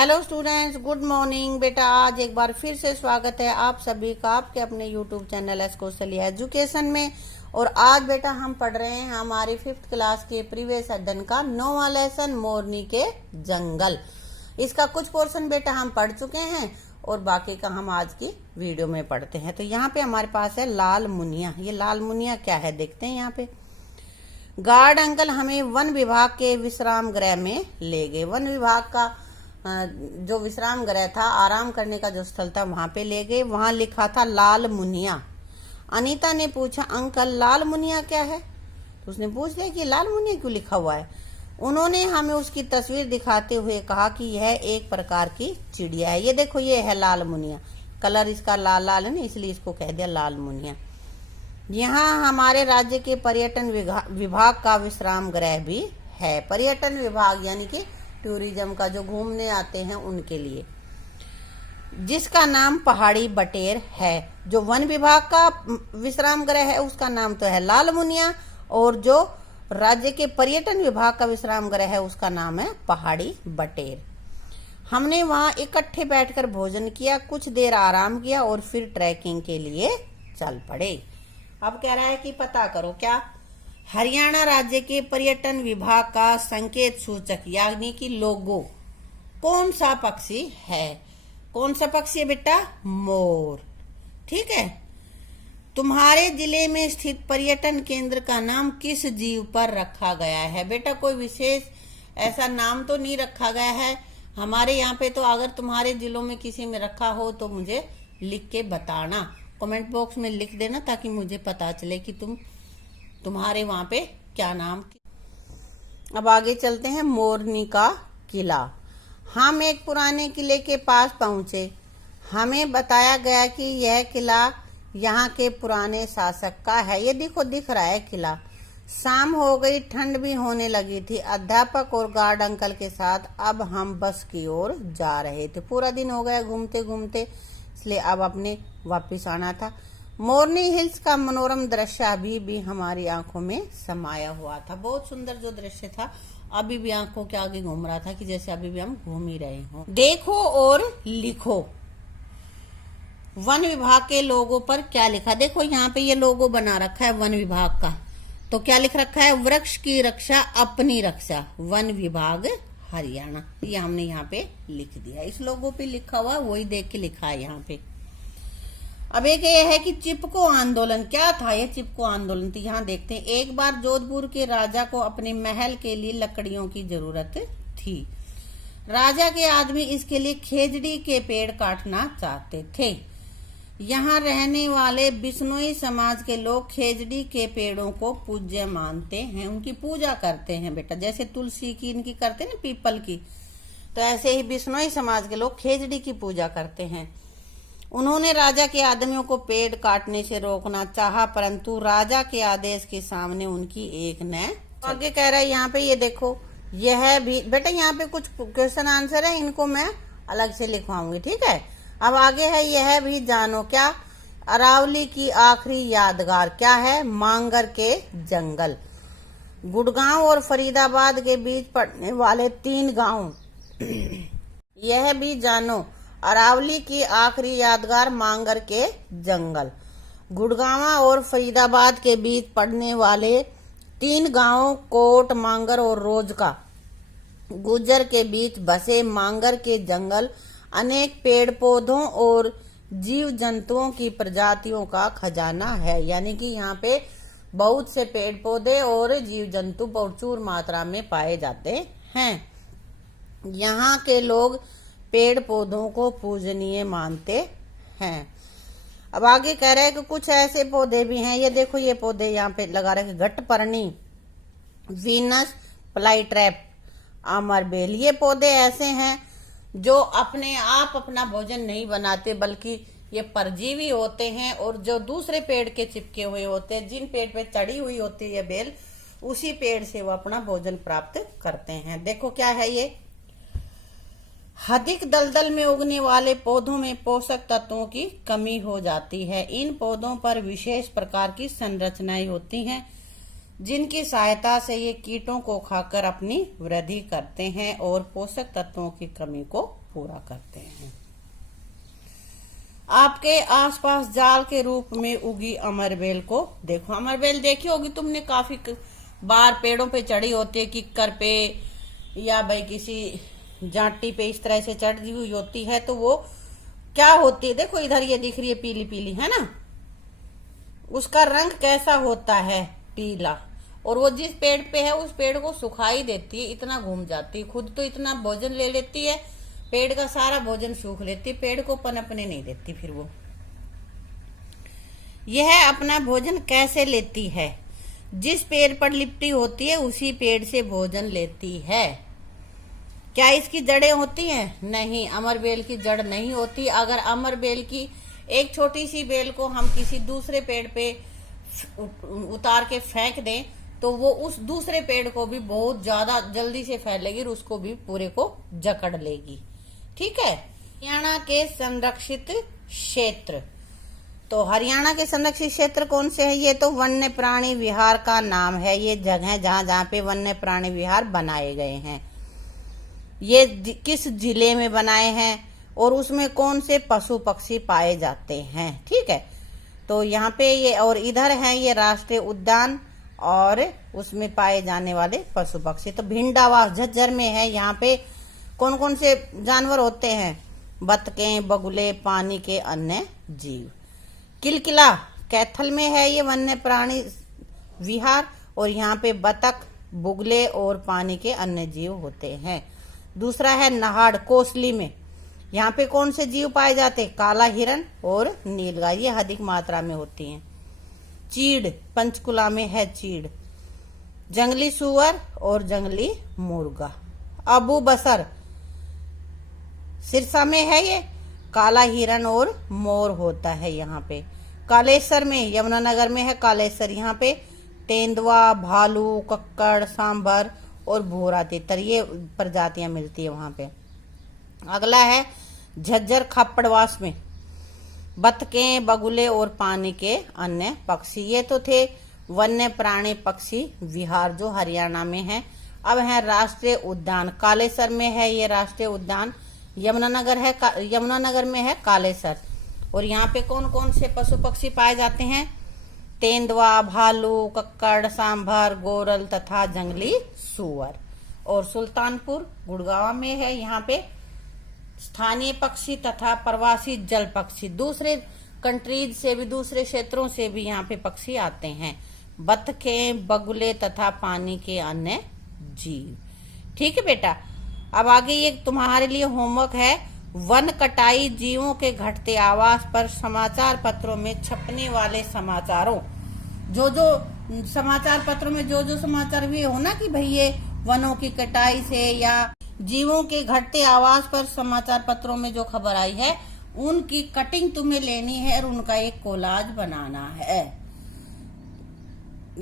Hello students, good morning बेटा। आज एक बार फिर से स्वागत है आप सभी का आपके अपने YouTube channel S Kaushalya education में। और आज बेटा हम पढ़ रहे हैं हमारी 5th क्लास के प्रीवियस अध्ययन का 9वां लेसन मोरनी के जंगल। इसका कुछ पोर्शन बेटा हम पढ़ चुके हैं और बाकी का हम आज की वीडियो में पढ़ते हैं। तो यहाँ पे हमारे पास है लाल मुनिया। ये लाल मुनिया क्या है देखते हैं। यहाँ पे गार्ड अंकल हमें वन विभाग के विश्राम गृह में ले गए। वन विभाग का जो विश्राम गृह था, आराम करने का जो स्थल था, वहां पे ले गए। वहां लिखा था लाल मुनिया। अनीता ने पूछा अंकल लाल मुनिया क्या है? तो उसने पूछ लिया कि लाल मुनिया क्यों लिखा हुआ है। उन्होंने हमें उसकी तस्वीर दिखाते हुए कहा कि यह एक प्रकार की चिड़िया है। ये देखो, ये है लाल मुनिया। कलर इसका लाल लाल है ना, इसलिए इसको कह दिया लाल मुनिया। यहाँ हमारे राज्य के पर्यटन विभाग का विश्राम गृह भी है। पर्यटन विभाग यानी कि टूरिज्म का, जो घूमने आते हैं उनके लिए, जिसका नाम पहाड़ी बटेर है। जो वन विभाग का विश्राम गृह है उसका नाम तो है लाल मुनिया, और जो राज्य के पर्यटन विभाग का विश्राम गृह है उसका नाम है पहाड़ी बटेर। हमने वहां इकट्ठे बैठकर भोजन किया, कुछ देर आराम किया और फिर ट्रैकिंग के लिए चल पड़े। अब कह रहा है कि पता करो क्या हरियाणा राज्य के पर्यटन विभाग का संकेत सूचक यानी कि लोगो कौन सा पक्षी है? कौन सा पक्षी है बेटा? मोर। ठीक है। तुम्हारे जिले में स्थित पर्यटन केंद्र का नाम किस जीव पर रखा गया है? बेटा कोई विशेष ऐसा नाम तो नहीं रखा गया है हमारे यहाँ पे। तो अगर तुम्हारे जिलों में किसी में रखा हो तो मुझे लिख के बताना, कमेंट बॉक्स में लिख देना, ताकि मुझे पता चले कि तुम्हारे वहां पे क्या नाम। अब आगे चलते हैं। मोरनी का किला। हम एक पुराने किले के पास पहुंचे। हमें बताया गया कि यह किला यहाँ के पुराने शासक का है। ये देखो, दिख रहा है किला। शाम हो गई, ठंड भी होने लगी थी। अध्यापक और गार्ड अंकल के साथ अब हम बस की ओर जा रहे थे। पूरा दिन हो गया घूमते घूमते, इसलिए अब अपने वापिस आना था। मोरनी हिल्स का मनोरम दृश्य अभी भी हमारी आंखों में समाया हुआ था। बहुत सुंदर जो दृश्य था अभी भी आंखों के आगे घूम रहा था कि जैसे अभी भी हम घूम ही रहे हों। देखो और लिखो। वन विभाग के लोगों पर क्या लिखा? देखो यहाँ पे ये लोगो बना रखा है वन विभाग का। तो क्या लिख रखा है? वृक्ष की रक्षा अपनी रक्षा, वन विभाग हरियाणा। ये हमने यहाँ पे लिख दिया। इस लोगो पे लिखा हुआ वही देख के लिखा है यहाँ पे। अब एक ये है कि चिपको आंदोलन क्या था? ये चिपको आंदोलन थी। यहाँ देखते हैं। एक बार जोधपुर के राजा को अपने महल के लिए लकड़ियों की जरूरत थी। राजा के आदमी इसके लिए खेजड़ी के पेड़ काटना चाहते थे। यहाँ रहने वाले बिश्नोई समाज के लोग खेजड़ी के पेड़ों को पूज्य मानते हैं, उनकी पूजा करते हैं बेटा। जैसे तुलसी की इनकी करते हैं ना, पीपल की, तो ऐसे ही बिश्नोई समाज के लोग खेजड़ी की पूजा करते हैं। उन्होंने राजा के आदमियों को पेड़ काटने से रोकना चाहा, परंतु राजा के आदेश के सामने उनकी एक न। आगे कह रहा है यहाँ पे, ये देखो, यह भी बेटा यहाँ पे कुछ क्वेश्चन आंसर है, इनको मैं अलग से लिखवाऊंगी। ठीक है। अब आगे है, यह भी जानो क्या अरावली की आखिरी यादगार क्या है? मांगर के जंगल। गुड़गांव और फरीदाबाद के बीच पड़ने वाले 3 गांव। यह भी जानो अरावली की आखिरी यादगार मांगर के जंगल। गुड़गांवा और फरीदाबाद के बीच पड़ने वाले 3 गांवों कोट, मांगर और रोजका गुजर के बीच बसे मांगर के जंगल अनेक पेड़ पौधों और जीव जंतुओं की प्रजातियों का खजाना है। यानी कि यहाँ पे बहुत से पेड़ पौधे और जीव जंतु प्रचुर मात्रा में पाए जाते हैं। यहाँ के लोग पेड़ पौधों को पूजनीय मानते हैं। अब आगे कह रहे हैं कि कुछ ऐसे पौधे भी हैं। ये देखो, ये पौधे यहाँ पे लगा रखे। घटपर्णी, वीनस फ्लाईट्रैप, अमरबेल। ये पौधे ऐसे हैं जो अपने आप अपना भोजन नहीं बनाते, बल्कि ये परजीवी होते हैं और जो दूसरे पेड़ के चिपके हुए होते हैं, जिन पेड़ पे चढ़ी हुई होती है ये बेल, उसी पेड़ से वो अपना भोजन प्राप्त करते हैं। देखो क्या है ये। अधिक दलदल में उगने वाले पौधों में पोषक तत्वों की कमी हो जाती है। इन पौधों पर विशेष प्रकार की संरचनाएं होती हैं जिनकी सहायता से ये कीटों को खाकर अपनी वृद्धि करते हैं और पोषक तत्वों की कमी को पूरा करते हैं। आपके आसपास जाल के रूप में उगी अमरबेल को देखो। अमरबेल देखी होगी तुमने, काफी बार पेड़ों पे चढ़ी होती है, किक्कर पे या भाई किसी जाटी पे इस तरह से चढ़ी हुई होती है। तो वो क्या होती है, देखो इधर ये दिख रही है पीली पीली, है ना। उसका रंग कैसा होता है, पीला। और वो जिस पेड़ पे है उस पेड़ को सुखाई देती है, इतना घूम जाती है, खुद तो इतना भोजन ले लेती है, पेड़ का सारा भोजन सूख लेती है, पेड़ को पनपने नहीं देती। फिर वो यह अपना भोजन कैसे लेती है, जिस पेड़ पर लिपटी होती है उसी पेड़ से भोजन लेती है। क्या इसकी जड़ें होती हैं? नहीं, अमरबेल की जड़ नहीं होती। अगर अमरबेल की एक छोटी सी बेल को हम किसी दूसरे पेड़ पे उतार के फेंक दें तो वो उस दूसरे पेड़ को भी बहुत ज्यादा जल्दी से फैलेगी और उसको भी पूरे को जकड़ लेगी। ठीक है। हरियाणा के संरक्षित क्षेत्र, तो हरियाणा के संरक्षित क्षेत्र कौन से हैं? ये तो वन्य प्राणी विहार का नाम है, ये जगह जहां जहां पे वन्य प्राणी विहार बनाए गए हैं। ये किस जिले में बनाए हैं और उसमें कौन से पशु पक्षी पाए जाते हैं। ठीक है, तो यहाँ पे ये, और इधर है ये राष्ट्रीय उद्यान और उसमें पाए जाने वाले पशु पक्षी। तो भिंडावास झज्जर में है, यहाँ पे कौन कौन से जानवर होते हैं? बतखें, बगुले, पानी के अन्य जीव। किलकिला कैथल में है ये वन्य प्राणी विहार, और यहाँ पे बतख, बुगले और पानी के अन्य जीव होते हैं। दूसरा है नहाड़ कोसली में, यहाँ पे कौन से जीव पाए जाते? काला हिरण और नीलगाय, ये अधिक मात्रा में होती हैं। चीड़ पंचकुला में है चीड़, जंगली सुअर और जंगली मुर्गा। अबू बसर सिरसा में है, ये काला हिरण और मोर होता है यहाँ पे। कालेसर में, यमुनानगर में है कालेसर, यहाँ पे तेंदुआ, भालू, कक्कड़, सांभर और भूरा तितर, ये प्रजातियां मिलती है वहां पे। अगला है झज्जर खप्पड़वास में, बतखें, बगुले और पानी के अन्य पक्षी। ये तो थे वन्य प्राणी पक्षी विहार जो हरियाणा में है। अब है राष्ट्रीय उद्यान, कालेसर में है ये राष्ट्रीय उद्यान, यमुनानगर में है कालेसर। और यहाँ पे कौन कौन से पशु पक्षी पाए जाते हैं? तेंदुआ, भालू, कक्कड़, सांभर, गोरल तथा जंगली सुअर। और सुल्तानपुर गुड़गांव में है, यहाँ पे स्थानीय पक्षी तथा प्रवासी जल पक्षी, दूसरे कंट्रीज से भी, दूसरे क्षेत्रों से भी यहाँ पे पक्षी आते हैं। बतखें, बगुले तथा पानी के अन्य जीव। ठीक है बेटा, अब आगे ये तुम्हारे लिए होमवर्क है। वन कटाई जीवों के घटते आवास पर समाचार पत्रों में छपने वाले समाचारों, जो समाचार पत्रों में जो समाचार हुए हो ना कि भाई ये वनों की कटाई से या जीवों के घटते आवास पर समाचार पत्रों में जो खबर आई है, उनकी कटिंग तुम्हें लेनी है और उनका एक कोलाज बनाना है।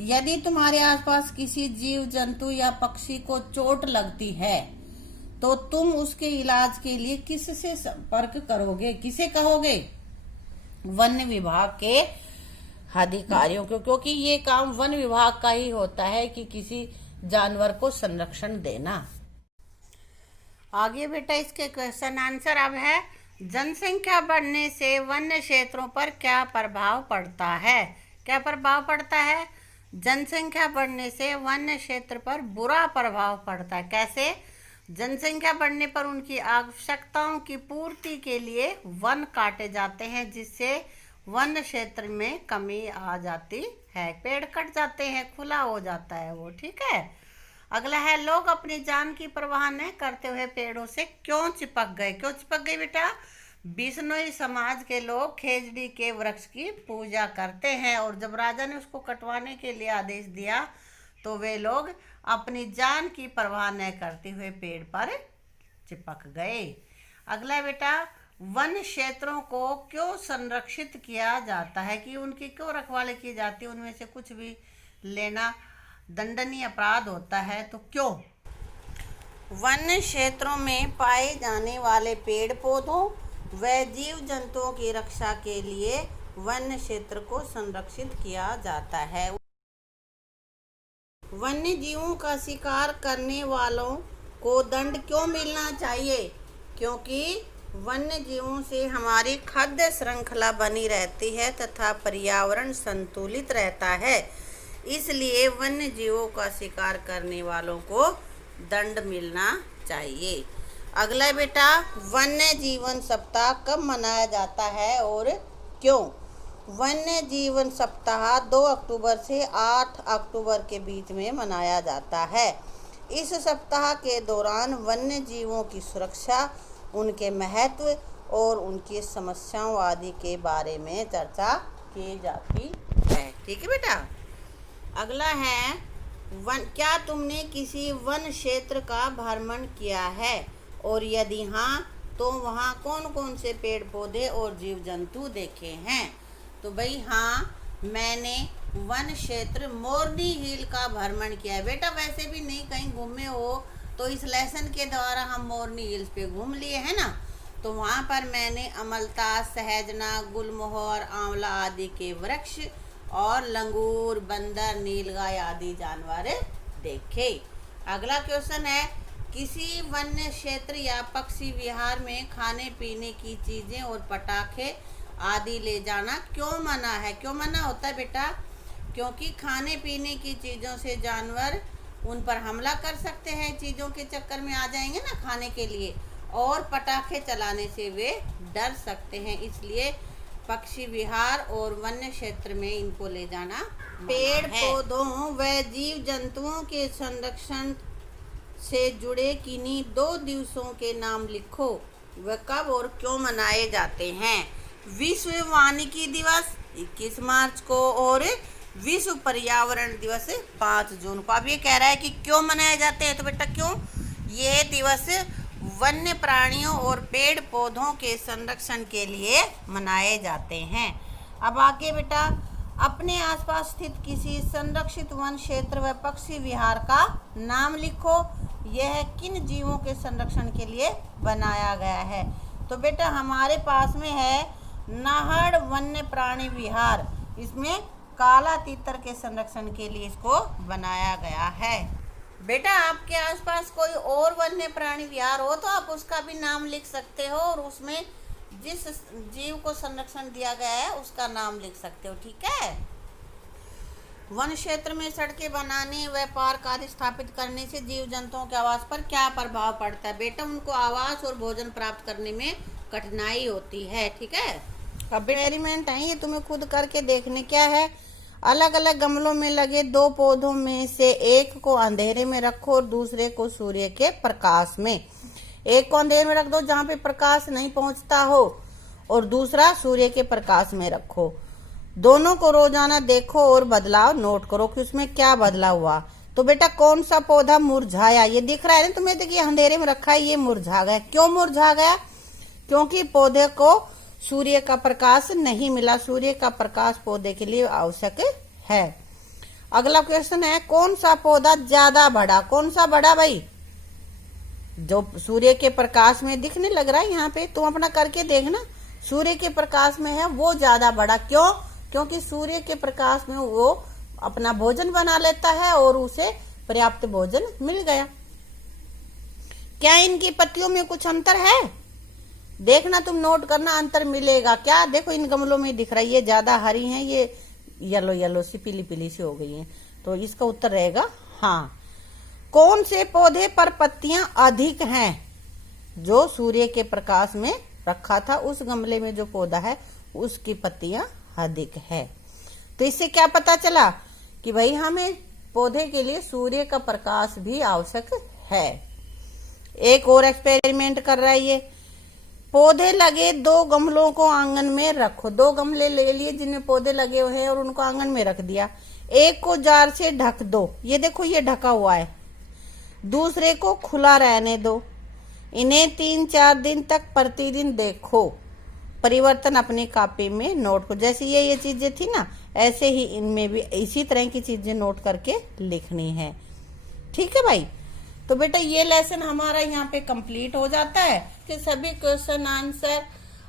यदि तुम्हारे आसपास किसी जीव जंतु या पक्षी को चोट लगती है तो तुम उसके इलाज के लिए किससे संपर्क करोगे, किसे कहोगे? वन विभाग के अधिकारियों को, क्योंकि ये काम वन विभाग का ही होता है कि किसी जानवर को संरक्षण देना। आगे बेटा इसके क्वेश्चन आंसर अब है, जनसंख्या बढ़ने से वन्य क्षेत्रों पर क्या प्रभाव पड़ता है? क्या प्रभाव पड़ता है? जनसंख्या बढ़ने से वन्य क्षेत्र पर बुरा प्रभाव पड़ता है। कैसे? जनसंख्या बढ़ने पर उनकी आवश्यकताओं की पूर्ति के लिए वन काटे जाते हैं, जिससे वन क्षेत्र में कमी आ जाती है, पेड़ कट जाते हैं, खुला हो जाता है वो। ठीक है। अगला है, लोग अपनी जान की परवाह न करते हुए पेड़ों से क्यों चिपक गए? क्यों चिपक गए बेटा? बिश्नोई समाज के लोग खेजड़ी के वृक्ष की पूजा करते हैं और जब राजा ने उसको कटवाने के लिए आदेश दिया तो वे लोग अपनी जान की परवाह न करते हुए पेड़ पर चिपक गए। अगला बेटा, वन क्षेत्रों को क्यों संरक्षित किया जाता है, कि उनकी क्यों रखवाली की जाती है? उनमें से कुछ भी लेना दंडनीय अपराध होता है, तो क्यों? वन क्षेत्रों में पाए जाने वाले पेड़ पौधों व जीव जंतुओं की रक्षा के लिए वन क्षेत्र को संरक्षित किया जाता है। वन्य जीवों का शिकार करने वालों को दंड क्यों मिलना चाहिए? क्योंकि वन्य जीवों से हमारी खाद्य श्रृंखला बनी रहती है तथा पर्यावरण संतुलित रहता है। इसलिए वन्य जीवों का शिकार करने वालों को दंड मिलना चाहिए। अगला बेटा, वन्य जीवन सप्ताह कब मनाया जाता है और क्यों? वन्य जीवन सप्ताह 2 अक्टूबर से 8 अक्टूबर के बीच में मनाया जाता है। इस सप्ताह के दौरान वन्य जीवों की सुरक्षा, उनके महत्व और उनकी समस्याओं आदि के बारे में चर्चा की जाती है। ठीक है बेटा। अगला है क्या तुमने किसी वन क्षेत्र का भ्रमण किया है और यदि हाँ तो वहाँ कौन कौन से पेड़ पौधे और जीव जंतु देखे हैं? तो भाई हाँ, मैंने वन क्षेत्र मोरनी हिल का भ्रमण किया है। बेटा वैसे भी नहीं कहीं घूमे हो तो इस लेसन के द्वारा हम मोरनी हिल्स पे घूम लिए हैं ना। तो वहाँ पर मैंने अमलता, सहजना, गुलमोहर, आंवला आदि के वृक्ष और लंगूर, बंदर, नीलगाय आदि जानवर देखे। अगला क्वेश्चन है, किसी वन्य क्षेत्र या पक्षी विहार में खाने पीने की चीजें और पटाखे आदि ले जाना क्यों मना है? क्यों मना होता है बेटा? क्योंकि खाने पीने की चीज़ों से जानवर उन पर हमला कर सकते हैं, चीज़ों के चक्कर में आ जाएंगे ना खाने के लिए, और पटाखे चलाने से वे डर सकते हैं। इसलिए पक्षी विहार और वन्य क्षेत्र में इनको ले जाना। पेड़ पौधों व जीव जंतुओं के संरक्षण से जुड़े किन्हीं 2 दिवसों के नाम लिखो। वह कब और क्यों मनाए जाते हैं? विश्व वानिकी दिवस 21 मार्च को और विश्व पर्यावरण दिवस 5 जून को। अब ये कह रहा है कि क्यों मनाए जाते हैं, तो बेटा क्यों? ये दिवस वन्य प्राणियों और पेड़ पौधों के संरक्षण के लिए मनाए जाते हैं। अब आगे बेटा, अपने आसपास स्थित किसी संरक्षित वन क्षेत्र व पक्षी विहार का नाम लिखो। यह किन जीवों के संरक्षण के लिए बनाया गया है? तो बेटा हमारे पास में है नाहड़ वन्य प्राणी विहार। इसमें काला तीतर के संरक्षण के लिए इसको बनाया गया है। बेटा आपके आसपास कोई और वन्य प्राणी विहार हो तो आप उसका भी नाम लिख सकते हो और उसमें जिस जीव को संरक्षण दिया गया है उसका नाम लिख सकते हो। ठीक है। वन क्षेत्र में सड़कें बनाने व पार्क आदि स्थापित करने से जीव जंतुओं के आवास पर क्या प्रभाव पड़ता है? बेटा उनको आवास और भोजन प्राप्त करने में कठिनाई होती है। ठीक है। अब एक्सपेरिमेंट है, ये तुम्हें खुद करके देखने क्या है। अलग अलग गमलों में लगे 2 पौधों में से एक को अंधेरे में रखो और दूसरे को सूर्य के प्रकाश में। एक को अंधेरे में रख दो जहाँ पे प्रकाश नहीं पहुँचता हो और दूसरा सूर्य के प्रकाश में रखो। दोनों को रोजाना देखो और बदलाव नोट करो कि उसमें क्या बदलाव हुआ। तो बेटा कौन सा पौधा मुरझाया? ये दिख रहा है ना तुम्हें, देखिए अंधेरे में रखा है, ये मुरझा गया। क्यों मुरझा गया? क्योंकि पौधे को सूर्य का प्रकाश नहीं मिला। सूर्य का प्रकाश पौधे के लिए आवश्यक है। अगला क्वेश्चन है, कौन सा पौधा ज्यादा बढ़ा? कौन सा बढ़ा भाई? जो सूर्य के प्रकाश में दिखने लग रहा है यहाँ पे, तुम अपना करके देखना, सूर्य के प्रकाश में है वो ज्यादा बढ़ा। क्यों? क्योंकि सूर्य के प्रकाश में वो अपना भोजन बना लेता है और उसे पर्याप्त भोजन मिल गया। क्या इनकी पत्तियों में कुछ अंतर है? देखना, तुम नोट करना, अंतर मिलेगा क्या? देखो इन गमलों में दिख रहा है, ये ज्यादा हरी हैं, ये येलो येलो सी पीली पीली सी हो गई हैं। तो इसका उत्तर रहेगा हाँ। कौन से पौधे पर पत्तियां अधिक हैं? जो सूर्य के प्रकाश में रखा था उस गमले में जो पौधा है उसकी पत्तियां अधिक है। तो इससे क्या पता चला कि भाई हमें पौधे के लिए सूर्य का प्रकाश भी आवश्यक है। एक और एक्सपेरिमेंट कर रहा है ये। पौधे लगे 2 गमलों को आंगन में रखो। 2 गमले ले लिए जिनमें पौधे लगे हुए हैं और उनको आंगन में रख दिया। एक को जार से ढक दो, ये देखो ये ढका हुआ है। दूसरे को खुला रहने दो। इन्हें 3-4 दिन तक प्रतिदिन देखो। परिवर्तन अपनी कॉपी में नोट करो। जैसे ये चीजें थी ना, ऐसे ही इनमें भी इसी तरह की चीजें नोट करके लिखनी है। ठीक है भाई। तो बेटा ये लेसन हमारा यहाँ पे कंप्लीट हो जाता है कि सभी क्वेश्चन आंसर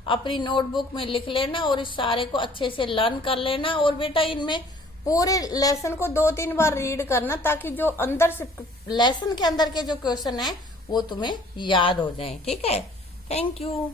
अपनी नोटबुक में लिख लेना और इस सारे को अच्छे से लर्न कर लेना। और बेटा इनमें पूरे लेसन को 2-3 बार रीड करना ताकि जो अंदर से लेसन के अंदर के जो क्वेश्चन है वो तुम्हें याद हो जाए। ठीक है। Thank you.